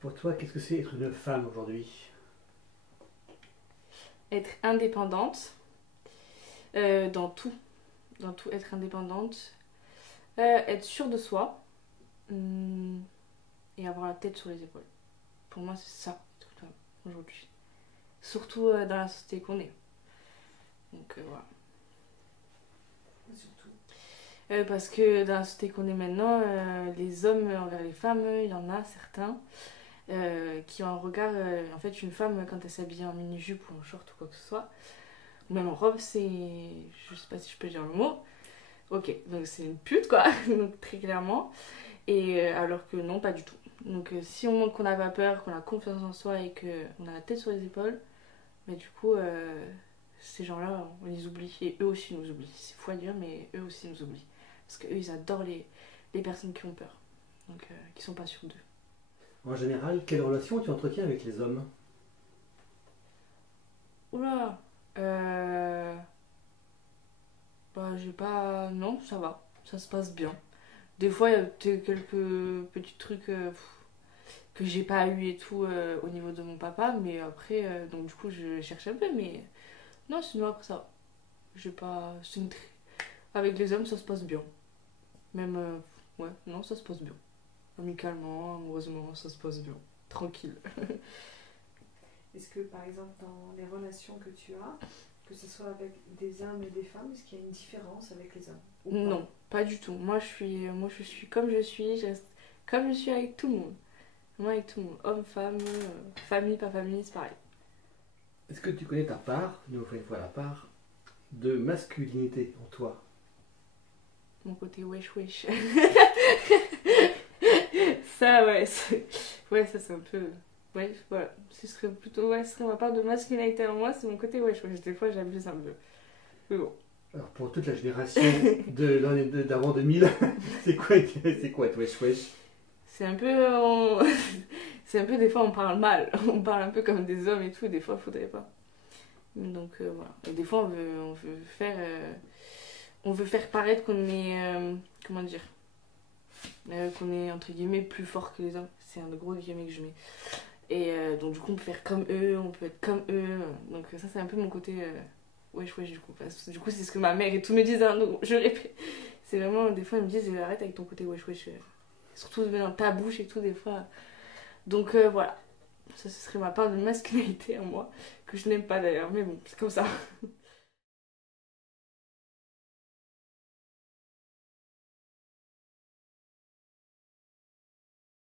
Pour toi, qu'est-ce que c'est être une femme aujourd'hui? Être indépendante, dans tout. Dans tout, être indépendante. Être sûre de soi. hum, et avoir la tête sur les épaules. Pour moi, c'est ça, être une femme, aujourd'hui. Surtout dans la société qu'on est. Donc voilà. Surtout. Parce que dans la société qu'on est maintenant, les hommes envers les femmes, il y en a certains qui ont un regard. En fait, une femme, quand elle s'habille en mini-jupe ou en short ou quoi que ce soit, ou même en robe, c'est. Je sais pas si je peux dire le mot. Ok, donc c'est une pute quoi, donc très clairement. Et alors que non, pas du tout. Donc si on montre qu'on n'a pas peur, qu'on a confiance en soi et qu'on a la tête sur les épaules, mais du coup, ces gens-là, on les oublie. Et eux aussi nous oublient. C'est fou à dire, mais eux aussi nous oublient. Parce qu'eux, ils adorent les personnes qui ont peur. Donc, qui sont pas sûres d'eux. En général, quelle relation tu entretiens avec les hommes? Oula Bah, j'ai pas. Non, ça va. Ça se passe bien. Des fois, il y a quelques petits trucs que j'ai pas eu et tout au niveau de mon papa. Mais après, donc du coup, je cherche un peu. Mais non, sinon, après ça va. J'ai pas. Avec les hommes, ça se passe bien. Même. Ouais, non, ça se passe bien. Amicalement, amoureusement, ça se passe bien. Tranquille. Est-ce que par exemple dans les relations que tu as, que ce soit avec des hommes et des femmes, est-ce qu'il y a une différence avec les hommes ou pas? Non, pas du tout. Moi, je suis comme je suis. Je reste comme je suis avec tout le monde. Moi, avec tout le monde. Homme, femme, famille, pas famille, c'est pareil. Est-ce que tu connais ta part, une fois la part, de masculinité en toi? Mon côté wesh wesh. Ça, ouais. Ouais, ça, c'est un peu. Ouais, voilà. Ce serait plutôt. Ouais, ce serait ma part de masculinité en moi, c'est mon côté wesh wesh. Des fois, j'abuse un peu. Mais bon. Alors pour toute la génération d'avant 2000, c'est quoi être wesh wesh? C'est un peu. C'est un peu, des fois, on parle mal. On parle un peu comme des hommes et tout. Des fois, faudrait pas. Donc, voilà. Et des fois, on veut faire paraître qu'on est. Comment dire qu'on est, entre guillemets, plus fort que les hommes. C'est un gros guillemets que je mets. Et donc, du coup, on peut faire comme eux, on peut être comme eux. Donc, ça, c'est un peu mon côté. Wesh, wesh, du coup. Parce que, du coup, c'est ce que ma mère et tout me disent. Hein, donc, je répète. C'est vraiment, des fois, ils me disent arrête avec ton côté wesh, wesh. Surtout dans ta bouche et tout, des fois. Donc, voilà. Ça, ce serait ma part de masculinité en moi. Que je n'aime pas d'ailleurs. Mais bon, c'est comme ça.